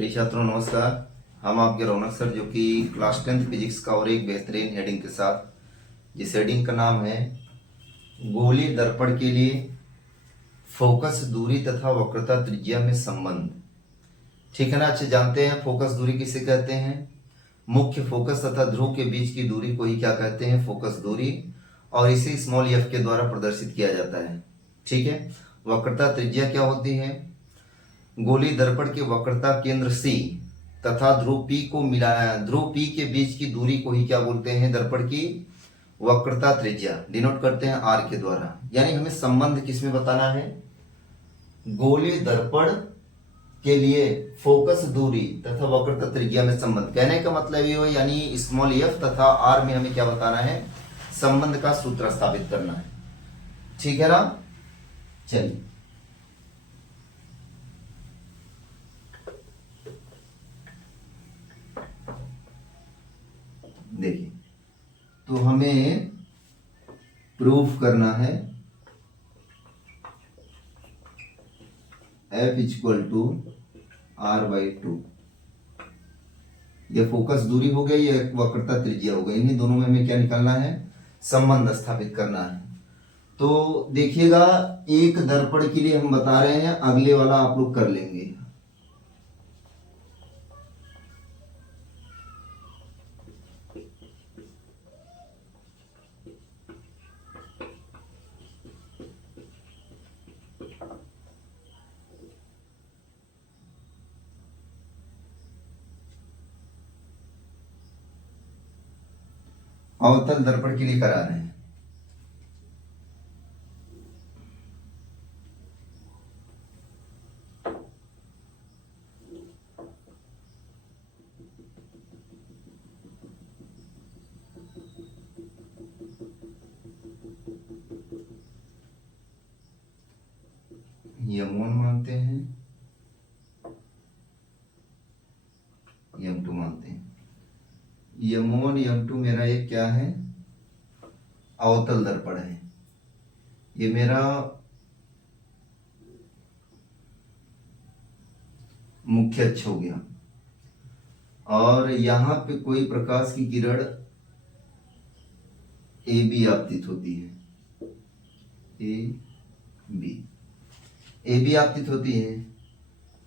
प्रिय छात्रों नमस्कार। हम आपके रौनक सर जो कि क्लास 10th फिजिक्स का और एक बेहतरीन हेडिंग के साथ, जिस हेडिंग का नाम है गोली दर्पण के लिए फोकस दूरी तथा वक्रता त्रिज्या में संबंध। ठीक है ना। अच्छे जानते हैं फोकस दूरी किसे कहते हैं। मुख्य फोकस तथा ध्रुव के बीच की दूरी को ही क्या कहते हैं, फोकस दूरी, और इसे स्मॉल एफ के द्वारा प्रदर्शित किया जाता है। ठीक है। वक्रता त्रिज्या क्या होती है, गोली दर्पण के वक्रता केंद्र C तथा ध्रुव P को मिलाया, ध्रुव P के बीच की दूरी को ही क्या बोलते हैं, दर्पण की वक्रता त्रिज्या, डिनोट करते हैं R के द्वारा। यानी हमें संबंध किसमें बताना है, गोली दर्पण के लिए फोकस दूरी तथा वक्रता त्रिज्या में संबंध। कहने का मतलब ये हो, यानी स्मॉल f तथा R में हमें क्या बताना है, संबंध का सूत्र स्थापित करना है। ठीक है ना। चलिए देखिए, तो हमें प्रूफ करना है F इक्वल टू R/2। यह फोकस दूरी हो गई, यह वक्रता त्रिज्या हो गई। इन्हीं दोनों में हमें क्या निकालना है, संबंध स्थापित करना है। तो देखिएगा, एक दर्पण के लिए हम बता रहे हैं, अगले वाला आप लोग कर लेंगे। अवतल दर्पण के लिए करा रहे हैं। M1 मानते हैं, M2 मानते हैं। M1 M2 मेरा एक क्या है, अवतल दर्पण है। ये मेरा मुख्य अक्ष हो गया, और यहां पे कोई प्रकाश की किरण AB आपतित होती है, AB आपतित होती है।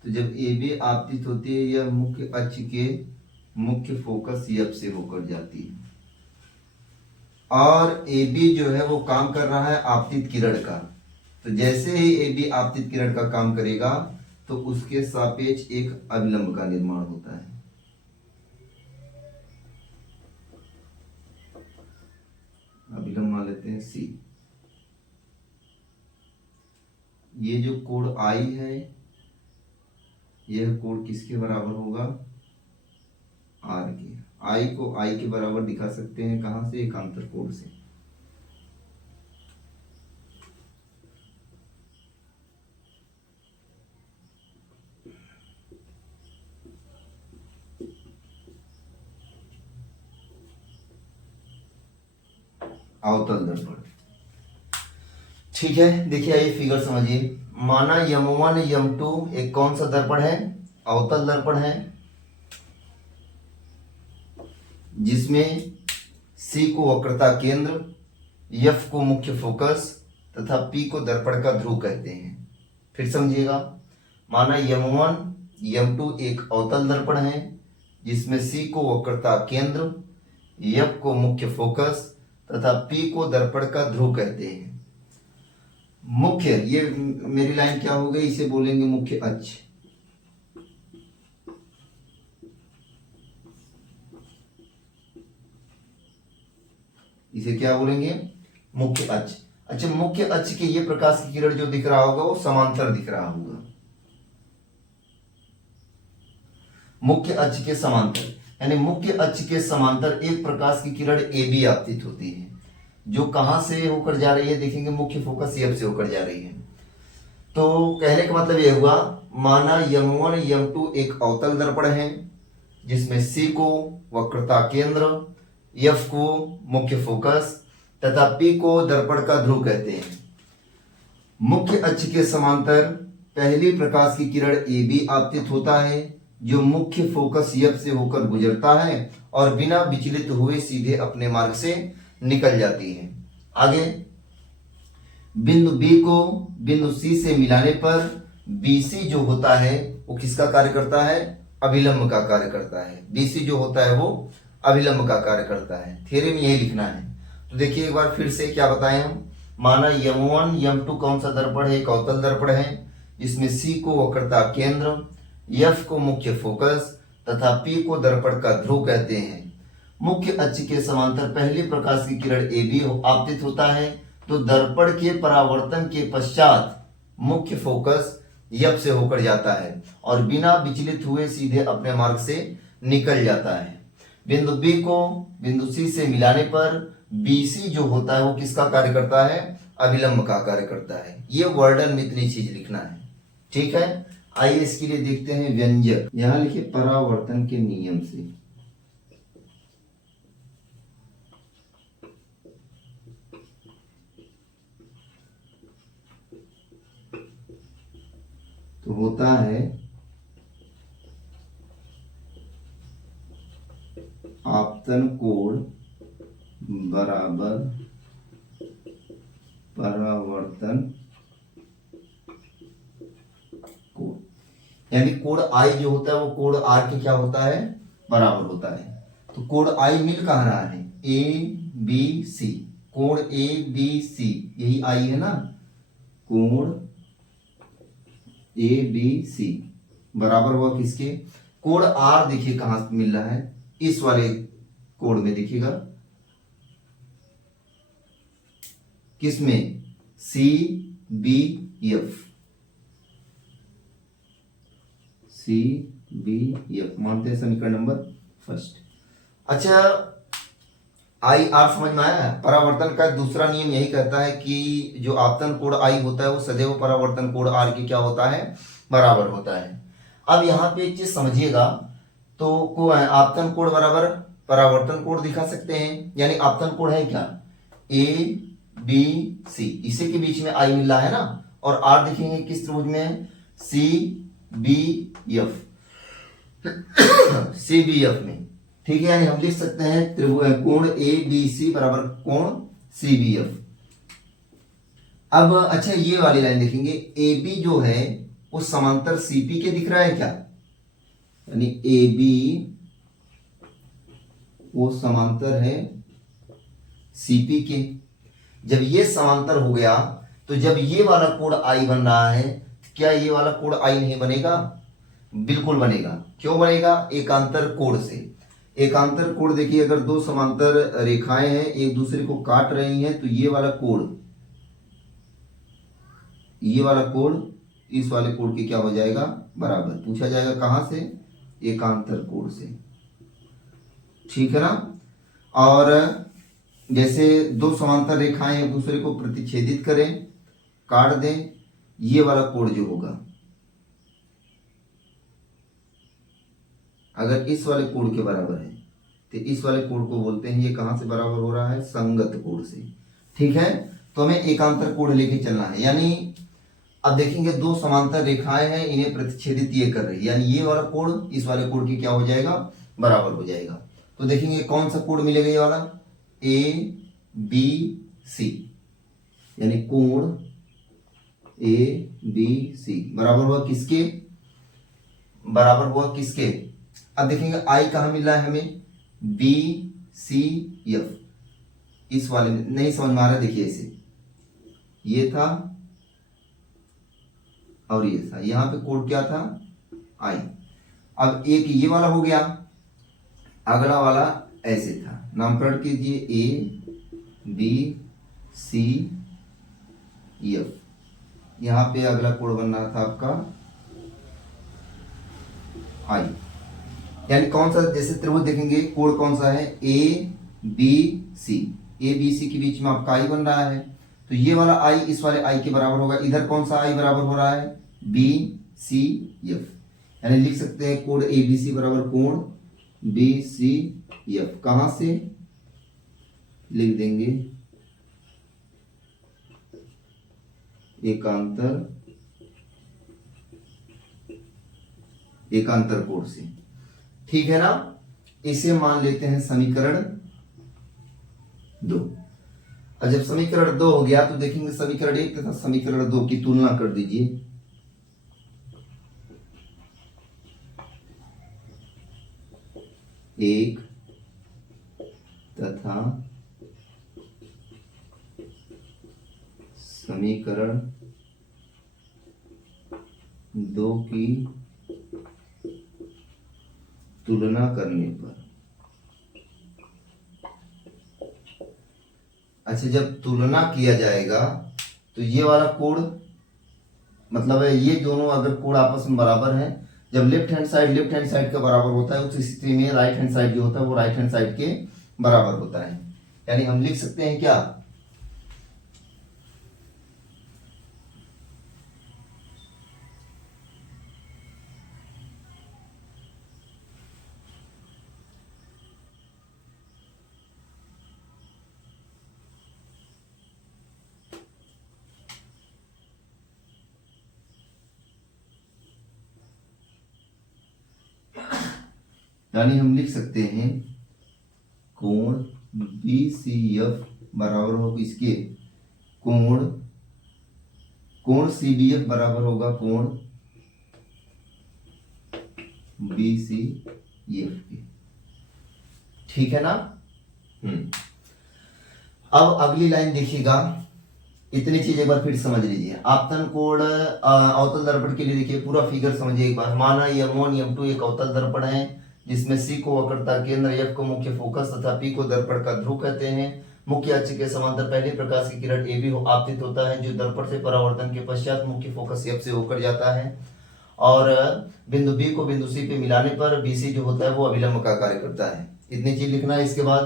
तो जब AB आपतित होती है, यह मुख्य अक्ष के मुख्य फोकस F से होकर जाती है, और AB जो है वो काम कर रहा है आपतित किरण का। तो जैसे ही AB आपतित किरण का काम करेगा तो उसके सापेक्ष एक अभिलंब का निर्माण होता है। अभिलंब मान लेते हैं C। ये जो कोण I है, यह कोण किसके बराबर होगा, R के। I को I के बराबर दिखा सकते हैं, कहां से, एकांतर कोण से। अवतल दर्पण। ठीक है, देखिए आइए फिगर समझिए। माना M1 M2 एक कौन सा दर्पण है, अवतल दर्पण है, जिसमें C को वक्रता केंद्र, F को मुख्य फोकस तथा P को दर्पण का ध्रुव कहते हैं। फिर समझिएगा, माना M1 M2 एक अवतल दर्पण है, जिसमें C को वक्रता केंद्र, F को मुख्य फोकस तथा P को दर्पण का ध्रुव कहते हैं। मुख्य, ये मेरी लाइन क्या हो गई, इसे बोलेंगे मुख्य अक्ष। इसे क्या बोलेंगे, मुख्य अक्ष। अच्छा, मुख्य अक्ष के ये प्रकाश की किरण जो दिख रहा होगा वो समांतर दिख रहा होगा, मुख्य अक्ष के समांतर। यानी मुख्य अक्ष के समांतर एक प्रकाश की किरण AB आपतित होती है, जो कहां से होकर जा रही है, देखेंगे मुख्य फोकस F से होकर जा रही है। तो कहने का मतलब यह हुआ, माना M1 M2 एक अवतल दर्पण है, जिसमें C को वक्रता केंद्र, F को मुख्य फोकस तथा P को दर्पण का ध्रुव कहते हैं। मुख्य अक्ष के समांतर पहली प्रकाश की किरण AB आपतित होता है, जो मुख्य फोकस एफ से होकर गुजरता है और बिना विचलित हुए सीधे अपने मार्ग से निकल जाती है। आगे, बिंदु बी को बिंदु सी से मिलाने पर बीसी जो होता है वो किसका कार्य करता है? अभिलंब का कार्य करता है। बीसी जो होता है वो अभिलंब का कार्य करता है। थ्योरी में यही लिखना है। तो देखिए एक बार फिर से क्या बताएं हम। माना M1 M2 कौन सा दर्पण है? एक अवतल दर्पण है। इसमें C को वक्रता केंद्र, F को मुख्य फोकस तथा P को दर्पण का ध्रुव कहते हैं। मुख्य अक्ष के समांतर पहली प्रकाश की किरण AB आपतित होता है तो दर्पण के परावर्तन के पश्चात मुख्य फोकस F से होकर जाता है और बिना विचलित हुए सीधे अपने मार्ग से निकल जाता है। बिंदु B को बिंदु C से मिलाने पर BC जो होता है वो किसका कार्य करता है? अभिलंब का कार्य करता है। ये वर्णन में इतनी चीज लिखना है, ठीक है। आइए इसके लिए देखते हैं व्यंजक। यहां लिखिए परावर्तन के नियम से। तो होता है आपतन कोण बराबर परावर्तन कोण, यानी कोण आई जो होता है वो कोण आर के क्या होता है? बराबर होता है। तो कोण आई मिल कहाँ रहा है? ए बी सी, कोण ए बी सी यही आई है ना। कोण ए बी सी बराबर हुआ किसके? कोण आर देखिए कहां मिल रहा है? इस वाले कोण में देखिएगा, किसमें? C B F, C B F मानते हैं समीकरण नंबर फर्स्ट। अच्छा, आई आर समझ में आया? परावर्तन का दूसरा नियम यही कहता है कि जो आपतन कोण आई होता है वो सदैव परावर्तन कोण आर के क्या होता है? बराबर होता है। अब यहाँ पे एक चीज समझिएगा, तो को आपतन कोण बराबर परावर्तन कोण दिखा सकते हैं, यानी आपतन कोण है क्या? ए बी सी, इसी के बीच में आई मिला है ना, और आर देखेंगे किस त्रिभुज में? C B F, C B F में, ठीक है। यानी हम लिख सकते हैं त्रिभुज कोण ए बी सी बराबर कोण सी बी एफ। अब अच्छा ये वाली लाइन देखेंगे, ए बी जो है वो समांतर सीपी के दिख रहा है क्या? यानी ए बी वो समांतर है सीपी के। जब ये समांतर हो गया तो जब ये वाला कोण आई बन रहा है, क्या ये वाला कोण आई नहीं बनेगा? बिल्कुल बनेगा। क्यों बनेगा? एकांतर कोण से। एकांतर कोण देखिए, अगर दो समांतर रेखाएं हैं एक दूसरे को काट रही हैं तो ये वाला कोण इस वाले कोण के क्या हो जाएगा? बराबर। पूछा जाएगा कहां से? एकांतर कोण से, ठीक है ना। और जैसे दो समांतर रेखाएं एक दूसरे को प्रतिच्छेदित करें, काट दें, ये वाला कोण जो होगा अगर इस वाले कोण के बराबर है तो इस वाले कोण को बोलते हैं, ये कहां से बराबर हो रहा है? संगत कोण से, ठीक है। तो हमें एकांतर कोण लेके चलना है। यानी अब देखेंगे दो समांतर रेखाएं हैं, इन्हें प्रतिच्छेदित ये कर रही है, यानी ये वाला कोण इस वाले कोण की क्या हो जाएगा? बराबर हो जाएगा। तो देखेंगे कौन सा कोण मिलेगा? ये वाला ए बी सी, यानी कोण ए बी सी बराबर हुआ किसके? बराबर हुआ किसके? अब देखेंगे आई कहां मिल रहा है हमें? बी सी एफ, इस वाले में नहीं समझ में आ रहा है। देखिए ऐसे ये था और ये था, यहां पे कोड क्या था? आई। अब एक ये वाला हो गया, अगला वाला ऐसे था। नामकरण कीजिए ए बी सी एफ। यहां पे अगला कोड बनना था आपका आई। यानी कौन सा? जैसे त्रिभुज देखेंगे कोड कौन सा है? A B C, A B C के बीच में आपका आई बन रहा है, तो ये वाला आई इस वाले आई के बराबर होगा। इधर कौन सा आई बराबर हो रहा है? B C F. यानी लिख सकते हैं कोड ए बी सी बराबर कोण बी सी एफ। कहां से लिख देंगे? एकांतर कोण से। ठीक है ना, इसे मान लेते हैं समीकरण 2। और जब समीकरण 2 हो गया तो देखेंगे समीकरण 1 तथा समीकरण 2 की तुलना कर दीजिए। एक तथा समीकरण 2 की तुलना करने पर, अच्छा जब तुलना किया जाएगा तो ये वाला कोण, मतलब है ये दोनों अगर कोण आपस में बराबर है, जब लेफ्ट हैंड साइड के बराबर होता है उस स्थिति में राइट हैंड साइड जो होता है वो राइट हैंड साइड के बराबर होता है। यानी हम लिख सकते हैं क्या, यानी हम लिख सकते हैं कोण BCF बराबर होगा इसके कोण CBF बराबर होगा कोण BCF के। ठीक है ना। अब अगली लाइन देखिएगा, इतनी चीज एक बार फिर समझ लीजिए। आपतन कोण अवतल दर्पण के लिए देखिए पूरा फिगर समझिए एक बार। माना M1 M2 एक अवतल दर्पण है जिसमें C को वक्रता केंद्र, F को मुख्य फोकस तथा P को दर्पण का ध्रुव कहते हैं। मुख्य अक्ष के समांतर पहली प्रकाश की किरण AB आपतित होता है जो दर्पण से परावर्तन के पश्चात मुख्य फोकस F से होकर जाता है और बिंदु B को बिंदु C पे मिलाने पर BC जो होता है वो अभिलंब का कार्य करता है। इतनी चीज लिखना है। इसके बाद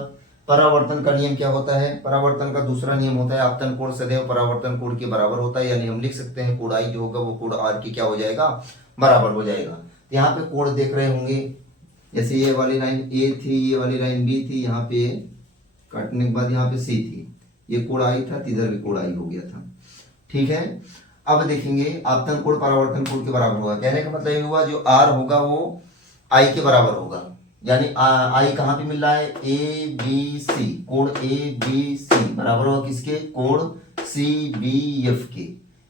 परावर्तन का नियम क्या होता है, परावर्तन का दूसरा नियम होता है आपतन कोण सदैव परावर्तन कोण के बराबर होता है। यानी हम लिख सकते हैं कोण I जो होगा वो कोण R की क्या हो जाएगा, बराबर हो जाएगा। तो यहाँ पे कोण देख रहे होंगे, जैसे ये वाली लाइन A थी, ये वाली लाइन B थी, यहाँ पे काटने के बाद यहाँ पे C थी, ये कोण I था, इधर भी कोण I हो गया था। ठीक है, अब देखेंगे आपतन कोण परावर्तन कोण के बराबर होगा। कहने का मतलब ये हुआ जो R होगा वो I के बराबर होगा। यानी I कहाँ पे मिल रहा है, ABC, कोण ABC बराबर होगा किसके, कोण CBF के।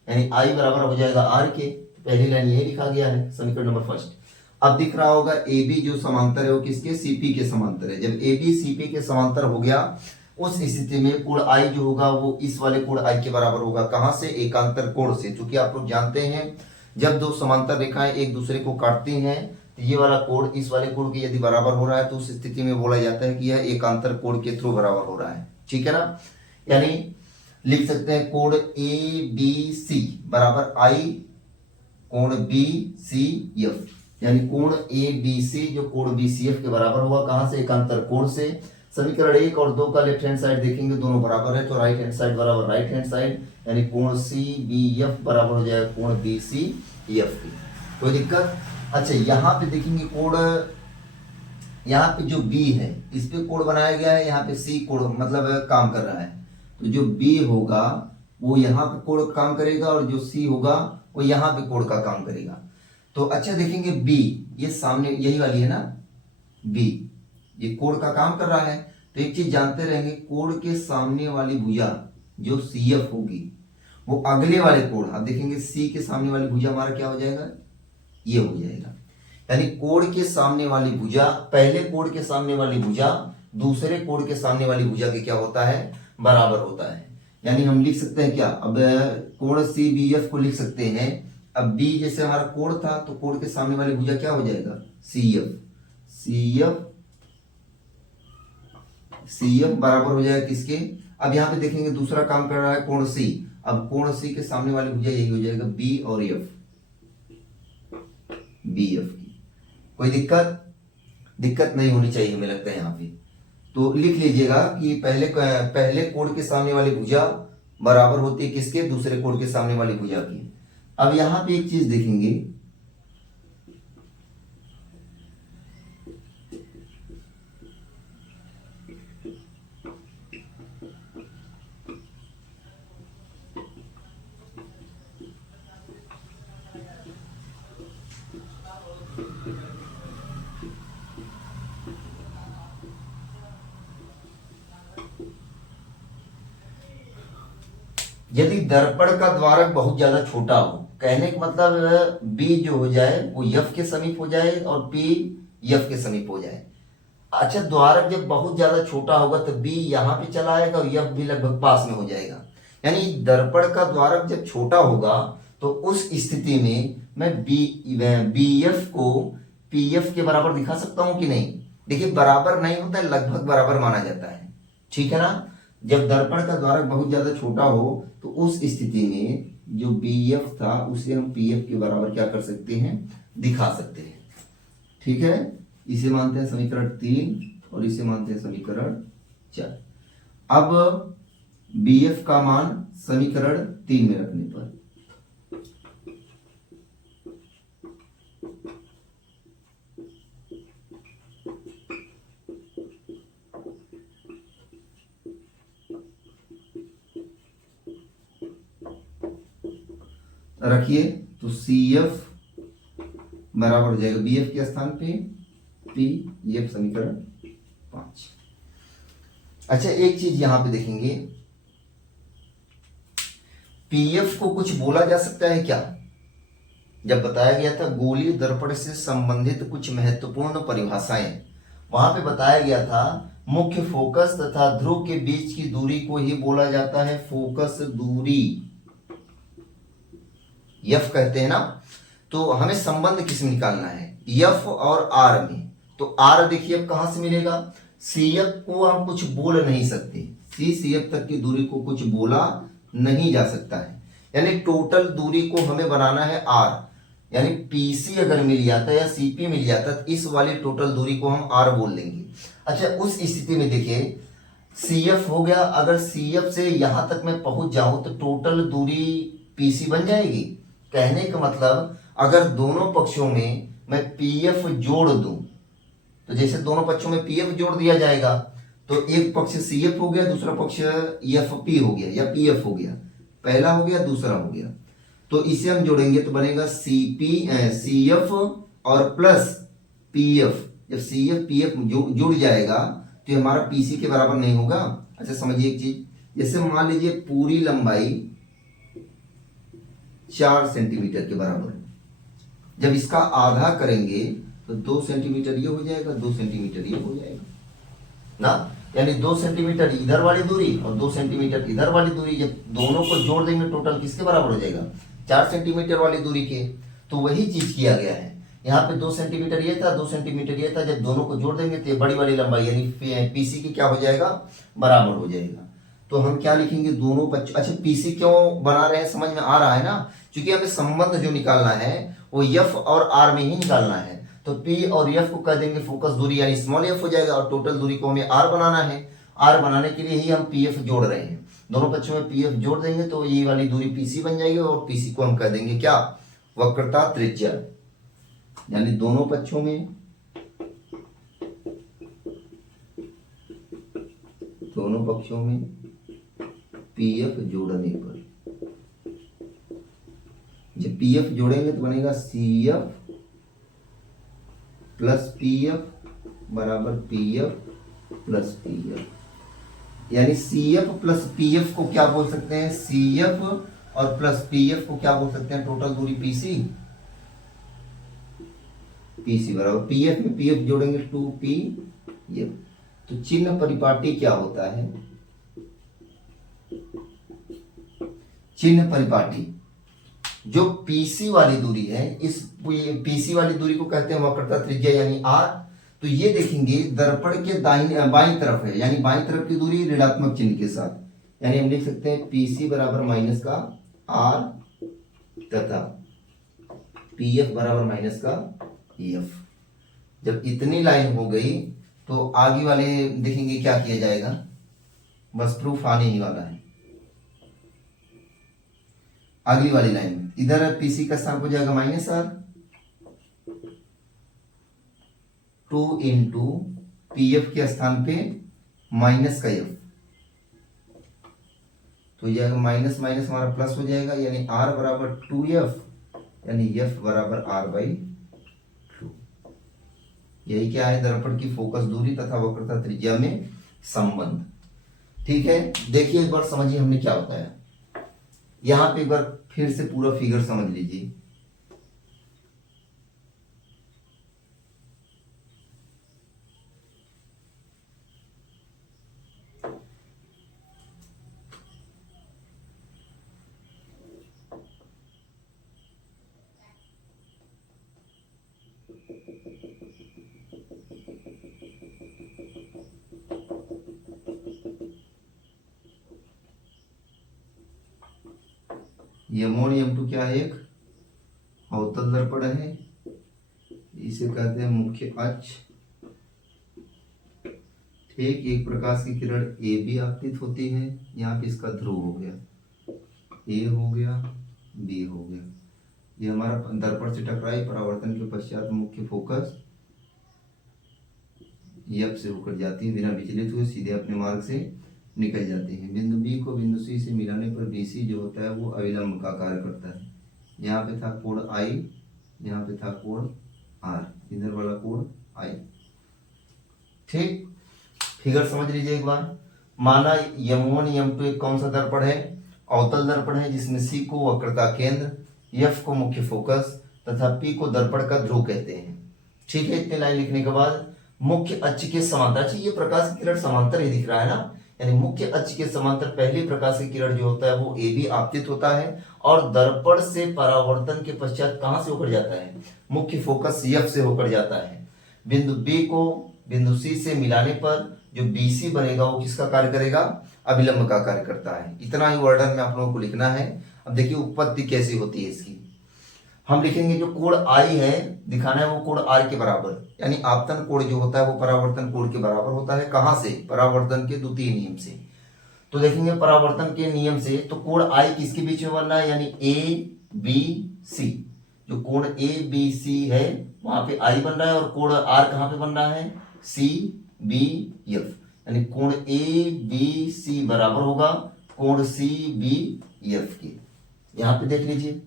यानी I बराबर हो जाएगा R के। पहली लाइन यही लिखा गया है समीकरण नंबर फर्स्ट। अब दिख रहा होगा AB जो समांतर है वो किसके, CP के समांतर है। जब AB CP के समांतर हो गया उस स्थिति में कोण I जो होगा वो इस वाले कोण I के बराबर होगा। कहां से, एकांतर कोण से। क्योंकि आप लोग जानते हैं जब दो समांतर रेखाएं एक दूसरे को काटती हैं तो ये वाला कोण इस वाले कोण के यदि बराबर हो रहा है तो उस स्थिति में बोला जाता है कि यह एकांतर कोण के थ्रू बराबर हो रहा है। ठीक है ना। यानी लिख सकते हैं कोण ABC बराबर I कोण BCF, यानी कोण ABC जो कोण BCF के बराबर होगा। कहां से, एकांतर कोण से। समीकरण 1 और 2 का लेफ्ट हैंड साइड देखेंगे दोनों बराबर है तो राइट हैंड साइड बराबर राइट हैंड साइड, यानी कोण CBF बराबर हो जाएगा कोण BCF की। कोई दिक्कत। अच्छा यहाँ पे देखेंगे कोण, यहाँ पे जो B है इस पे कोण बनाया गया है, यहाँ पे C कोण मतलब काम कर रहा है। तो जो B होगा वो यहाँ पे कोण काम करेगा और जो C होगा वो यहाँ पे कोण का काम करेगा। तो अच्छा देखेंगे B, ये सामने यही वाली है ना B, ये कोण का काम कर रहा है। तो एक चीज जानते रहेंगे, कोण के सामने वाली भुजा जो CF होगी वो अगले वाले कोण, अब देखेंगे C के सामने वाली भुजा हमारा क्या हो जाएगा, ये हो जाएगा। यानी कोण के सामने वाली भुजा, पहले कोण के सामने वाली भुजा दूसरे कोण के सामने वाली भुजा के क्या होता है, बराबर होता है। यानी हम लिख सकते हैं क्या, अब कोण CBF को लिख सकते हैं। अब B जैसे हमारा कोण था तो कोण के सामने वाली भुजा क्या हो जाएगा, CF बराबर हो जाएगा किसके। अब यहाँ पे देखेंगे दूसरा काम कर रहा है कोण C, अब कोण C के सामने वाली भुजा यही हो जाएगा B और BF की। कोई दिक्कत नहीं होनी चाहिए हमें लगता है यहाँ पे। तो लिख लीजिएगा कि पहले कोण के सामने वाली भुजा बराबर होती है किसके, दूसरे कोण के सामने वाली भुजा की। अब यहाँ पे एक चीज देखेंगे, दर्पण का द्वारक बहुत ज्यादा छोटा हो, कहने का मतलब बी जो हो जाए वो यफ के समीप हो जाए और पी यफ के समीप हो जाए। अच्छा, द्वारक जब बहुत ज्यादा छोटा होगा तो बी यहाँ पे चला आएगा और यफ भी लगभग पास में हो जाएगा। यानी दर्पण का द्वारक जब छोटा होगा तो उस स्थिति में मैं बी एफ को पी एफ के बराबर दिखा सकता हूं कि नहीं। देखिए, बराबर नहीं होता है, लगभग बराबर माना जाता है, ठीक है ना। जब दर्पण का द्वारक बहुत ज्यादा छोटा हो तो उस स्थिति में जो बी एफ था उसे हम पी एफ के बराबर क्या कर सकते हैं, दिखा सकते हैं, ठीक है। इसे मानते हैं समीकरण 3 और इसे मानते हैं समीकरण 4। अब बी एफ का मान समीकरण 3 में रखने पर रखिए तो सी एफ बराबर हो जाएगा बी एफ के स्थान पे पी एफ, समीकरण 5। अच्छा, एक चीज यहां पे देखेंगे, पीएफ को कुछ बोला जा सकता है क्या। जब बताया गया था गोलीय दर्पण से संबंधित कुछ महत्वपूर्ण परिभाषाएं, वहां पे बताया गया था मुख्य फोकस तथा ध्रुव के बीच की दूरी को ही बोला जाता है फोकस दूरी, यफ कहते हैं ना। तो हमें संबंध किसमें निकालना है, यफ और आर में। तो आर देखिए अब कहां से मिलेगा, सी एफ को हम कुछ बोल नहीं सकते, सी एफ तक की दूरी को कुछ बोला नहीं जा सकता है, यानी टोटल दूरी को हमें बनाना है आर। यानी पीसी अगर मिल जाता या सीपी मिल जाता तो इस वाली टोटल दूरी को हम आर बोल लेंगे। अच्छा, उस स्थिति में देखिए सीएफ हो गया, अगर सीएफ से यहां तक मैं पहुंच जाऊं तो टोटल दूरी पीसी बन जाएगी। कहने का मतलब अगर दोनों पक्षों में मैं पीएफ जोड़ दूं, तो जैसे दोनों पक्षों में पीएफ जोड़ दिया जाएगा तो एक पक्ष सीएफ हो गया, दूसरा पक्ष एफपी हो गया या पीएफ हो गया, पहला हो गया दूसरा हो गया। तो इसे हम जोड़ेंगे तो बनेगा सीएफ और प्लस पीएफ। जब सीएफ पीएफ जुड़ जाएगा तो हमारा पीसी के बराबर नहीं होगा। अच्छा समझिए एक चीज, जैसे मान लीजिए पूरी लंबाई 4 सेंटीमीटर के बराबर है, जब इसका आधा करेंगे तो 2 सेंटीमीटर ये हो जाएगा, 2 सेंटीमीटर ये हो जाएगा ना। यानी 2 सेंटीमीटर इधर वाली दूरी और 2 सेंटीमीटर इधर वाली दूरी, जब दोनों को जोड़ देंगे टोटल किसके बराबर हो जाएगा, 4 सेंटीमीटर वाली दूरी के। तो वही चीज किया गया है, यहाँ पे 2 सेंटीमीटर ये था, 2 सेंटीमीटर ये था, जब दोनों को जोड़ देंगे तो ये बड़ी वाली लंबाई यानी पीसी की क्या हो जाएगा, बराबर हो जाएगा। तो हम क्या लिखेंगे, दोनों बच्चों। अच्छा, पीसी क्यों बना रहे हैं समझ में आ रहा है ना, क्योंकि हमें संबंध जो निकालना है वो एफ और आर में ही निकालना है। तो पी और एफ को कह देंगे फोकस दूरी यानी स्मॉल एफ हो जाएगा, और टोटल दूरी को हमें आर बनाना है। आर बनाने के लिए ही हम पी एफ जोड़ रहे हैं, दोनों पक्षों में पी एफ जोड़ देंगे तो ये वाली दूरी पीसी बन जाएगी, और पीसी को हम कह देंगे क्या, वक्रता त्रिज्या। यानी दोनों पक्षों में पीएफ जोड़ने पर, जब पीएफ जोड़ेंगे तो बनेगा सीएफ प्लस पीएफ बराबर पीएफ प्लस पीएफ। यानी सीएफ प्लस पीएफ को क्या बोल सकते हैं, सीएफ और प्लस पीएफ को क्या बोल सकते हैं, टोटल दूरी पीसी। पीसी बराबर पीएफ में पीएफ जोड़ेंगे 2पीएफ। तो चिन्ह परिपाटी क्या होता है, चिन्ह परिपाटी जो पीसी वाली दूरी है, इस पीसी वाली दूरी को कहते हैं वक्रता त्रिज्या यानी आर। तो ये देखेंगे दर्पण के बाईं तरफ है, यानी बाईं तरफ की दूरी ऋणात्मक चिन्ह के साथ, यानी हम लिख सकते हैं पीसी बराबर माइनस का आर तथा पीएफ बराबर माइनस का एफ। जब इतनी लाइन हो गई तो आगे वाले देखेंगे क्या किया जाएगा, बस प्रूफ आने ही वाला है। अगली वाली लाइन में इधर पीसी का स्थान हो जाएगा माइनस आर, 2 इंटू पीएफ के स्थान पे माइनस का एफ, तो यह माइनस माइनस हमारा प्लस हो जाएगा, यानी आर बराबर 2f यानी एफ बराबर आर बाई 2। यही क्या है, दर्पण की फोकस दूरी तथा वक्रता त्रिज्या में संबंध। ठीक है, देखिए एक बार समझिए हमने क्या बताया। यहाँ पे एक बार फिर से पूरा फिगर समझ लीजिए। M1 M2 क्या है? एक अवतल दर्पण है, इसे कहते हैं मुख्य अक्ष। ठीक, एक प्रकाश की किरण ए बी आपतित होती है, यहाँ पे इसका ध्रुव हो गया, ए हो गया, बी हो गया। ये हमारा दर्पण से टकराई, परावर्तन के पश्चात मुख्य फोकस एफ से होकर जाती है, बिना विचलित हुए सीधे अपने मार्ग से निकल जाते हैं। बिंदु बी को बिंदु सी से मिलाने पर बी सी जो होता है वो अविलंब का कार्य करता है। यहाँ पे था कोण आई, यहाँ पे था कोण आर, इधर वाला कोण आई। ठीक, फिगर समझ लीजिए एक बार। माना M1 M2 एक कौन सा दर्पण है? अवतल दर्पण है, जिसमें C को वक्रता केंद्र, F को मुख्य फोकस तथा P को दर्पण का ध्रुव कहते हैं। ठीक है, इतने लाइन लिखने के बाद मुख्य अक्ष के समांतर, अच्छा ये प्रकाश की किरण समांतर ही दिख रहा है ना, यानी मुख्य अक्ष के समांतर पहली प्रकाश की किरण जो होता है वो ए बी आपतित होता है और दर्पण से परावर्तन के पश्चात कहां से होकर जाता है? मुख्य फोकस F से होकर जाता है। बिंदु B को बिंदु C से मिलाने पर जो BC बनेगा वो किसका कार्य करेगा? अभिलंब का कार्य करता है। इतना ही वर्णन में आप लोगों को लिखना है। अब देखिए उत्पत्ति कैसी होती है इसकी। हम लिखेंगे जो कोण I है, दिखाना है वो कोण R के बराबर, यानी आपतन कोण जो होता है वो परावर्तन कोण के बराबर होता है। कहां से? परावर्तन के द्वितीय नियम से। तो देखेंगे परावर्तन के नियम से तो कोण I किसके बीच में बन रहा है? यानी A B C, जो कोण A B C है वहां पे I बन रहा है, और कोण R कहां पे बन रहा है? C B F, यानी कोण A B C बराबर होगा कोण C B F के। यहाँ पे देख लीजिए।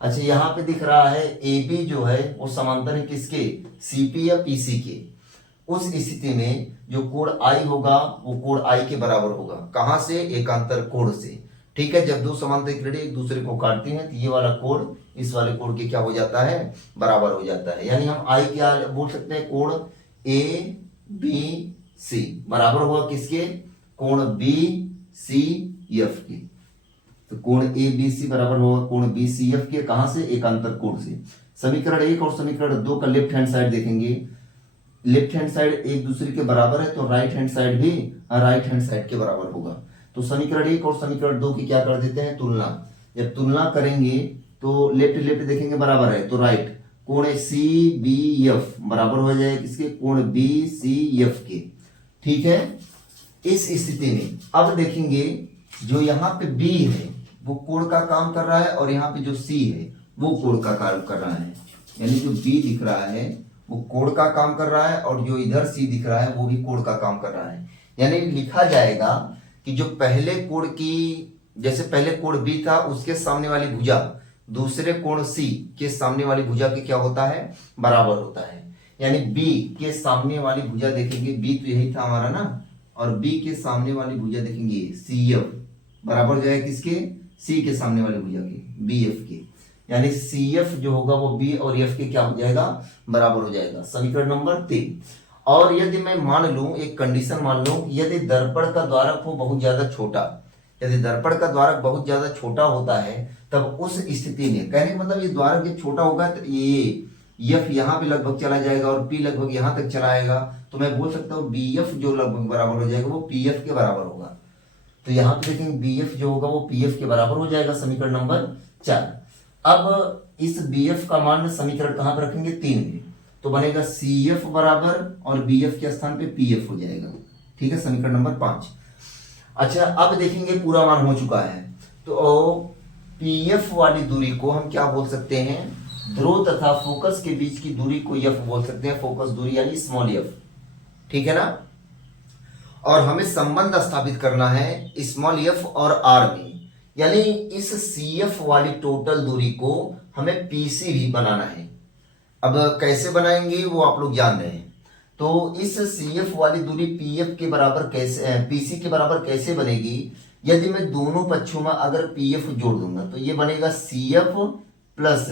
अच्छा, यहाँ पे दिख रहा है AB जो है वो समांतर है किसके? CP या PC के। उस स्थिति में जो कोण I होगा वो कोण I के बराबर होगा। कहां से? एकांतर कोण से। ठीक है, जब दो समांतर किरणें एक दूसरे को काटती हैं तो ये वाला कोण इस वाले कोण के क्या हो जाता है? बराबर हो जाता है। यानी हम I क्या बोल सकते हैं? कोण ABC बराबर होगा किसके? कोण BCF के। तो कोण ABC बराबर होगा कोण BCF के। कहां से? एकांतर कोण से। समीकरण 1 और समीकरण 2 का लेफ्ट हैंड साइड देखेंगे, लेफ्ट हैंड साइड एक दूसरे के बराबर है तो राइट हैंड साइड भी राइट हैंड साइड के बराबर होगा। तो समीकरण 1 और समीकरण 2 की क्या कर देते हैं? तुलना। जब तुलना करेंगे तो लेफ्ट लेफ्ट देखेंगे बराबर है तो राइट, कोण CBF बराबर हो जाएगा किसके? कोण BCF के। ठीक है, इस स्थिति में अब देखेंगे जो यहाँ पे B है वो कोण का काम कर रहा है और यहाँ पे जो C है वो कोण का काम कर रहा है। यानी जो B दिख रहा है वो कोण का काम कर रहा है और जो इधर C दिख रहा है वो भी कोण का काम कर रहा है। यानी लिखा जाएगा कि जो पहले कोण की, जैसे पहले कोण B था उसके सामने वाली भुजा दूसरे कोण C के सामने वाली भुजा के क्या होता है? बराबर होता है। यानी B के सामने वाली भुजा देखेंगे, B तो यही था हमारा ना, और B के सामने वाली भुजा देखेंगे CF बराबर हो जाएगा किसके? C के सामने वाली भुजा के, BF के। यानी CF जो होगा वो B और F के क्या हो जाएगा? बराबर हो जाएगा। समीकरण नंबर 3। और यदि मैं मान लूं, एक कंडीशन मान लूं, यदि दर्पण का द्वारक हो बहुत ज्यादा छोटा, यदि दर्पण का द्वारक बहुत ज्यादा छोटा होता है तब उस स्थिति में, कहने का मतलब ये द्वारक जब छोटा होगा तो ये F यहाँ पे लगभग चला जाएगा और P लगभग यहाँ तक चला आएगा, तो मैं बोल सकता हूँ BF जो लगभग बराबर हो जाएगा वो PF के बराबर होगा। तो यहाँ पे देखेंगे BF जो होगा वो PF के बराबर हो जाएगा। समीकरण नंबर 4। अब इस BF का मान समीकरण कहां पर रखेंगे? 3 में, तो बनेगा CF बराबर और BF के स्थान पे PF हो जाएगा। ठीक है, समीकरण नंबर 5। अच्छा, अब देखेंगे पूरा मान हो चुका है तो PF वाली दूरी को हम क्या बोल सकते हैं? ध्रुव तथा फोकस के बीच की दूरी को F बोल सकते हैं, फोकस दूरी यानी स्मॉल f। ठीक है ना। और हमें संबंध स्थापित करना है स्मॉल f और r में, यानी इस CF वाली टोटल दूरी को हमें PC भी बनाना है। अब कैसे बनाएंगे वो आप लोग जान रहे हैं। तो इस CF वाली दूरी PF के बराबर कैसे, PC के बराबर कैसे बनेगी? यदि मैं दोनों पक्षों में अगर पी एफ जोड़ दूंगा तो ये बनेगा C F plus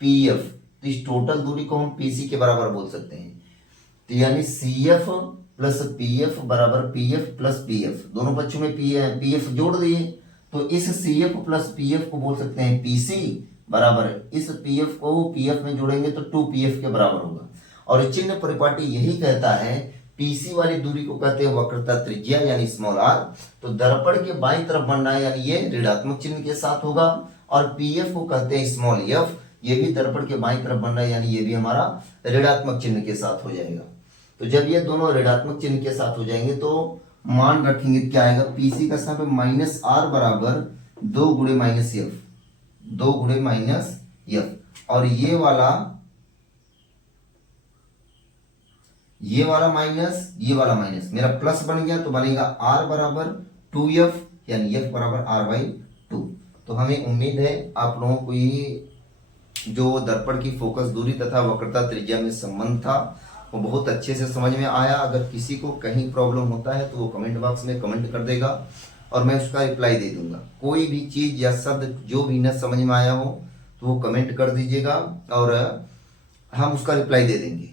P F, तो इस टोटल दूरी को हम पी सी के बराबर बोल सकते हैं। तो यानी C F plus P F बराबर P F plus P F, दोनों पक्षों में पी एफ जोड़ दिए तो इस C F plus P F को बोल सकते हैं पी सी बराबर इस पी एफ को पी एफ में जोड़ेंगे तो 2pf के बराबर होगा। और चिन्ह परिपाटी यही कहता है, पीसी वाली दूरी को कहते हैं वक्रता त्रिज्या यानी स्मॉल आर, तो दर्पण के बाईं तरफ बनना है यानी ये ऋणात्मक चिन्ह के साथ होगा, और पीएफ को कहते हैं स्मॉल एफ, ये भी दर्पण के बाईं तरफ बनना है यानी ये भी हमारा ऋणात्मक चिन्ह के साथ हो जाएगा। तो जब ये दोनों ऋणात्मक चिन्ह के साथ हो जाएंगे तो मान रखेंगे क्या आएगा, पीसी का स्थान पे माइनस आर बराबर 2 गुणे माइनस एफ, 2 गुणे माइनस एफ, और ये वाला माइनस मेरा प्लस बन गया तो बनेगा r बराबर 2f यानी f बराबर r/2। तो हमें उम्मीद है आप लोगों को ये जो दर्पण की फोकस दूरी तथा वक्रता त्रिज्या में संबंध था वो बहुत अच्छे से समझ में आया। अगर किसी को कहीं प्रॉब्लम होता है तो वो कमेंट बॉक्स में कमेंट कर देगा और मैं उसका रिप्लाई दे दूंगा। कोई भी चीज या शब्द जो भी न समझ में आया हो तो वो कमेंट कर दीजिएगा और हम उसका रिप्लाई दे देंगे।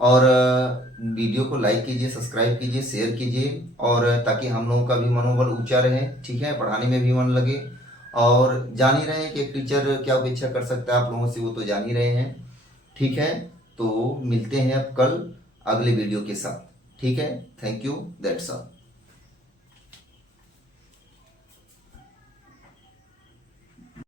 और वीडियो को लाइक कीजिए, सब्सक्राइब कीजिए, शेयर कीजिए, और ताकि हम लोगों का भी मनोबल ऊंचा रहे, ठीक है, पढ़ाने में भी मन लगे। और जान ही रहे हैं कि एक टीचर क्या अपेक्षा कर सकता है आप लोगों से, वो तो जान ही रहे हैं, ठीक है। तो मिलते हैं अब कल अगले वीडियो के साथ, ठीक है। Thank you, that's all.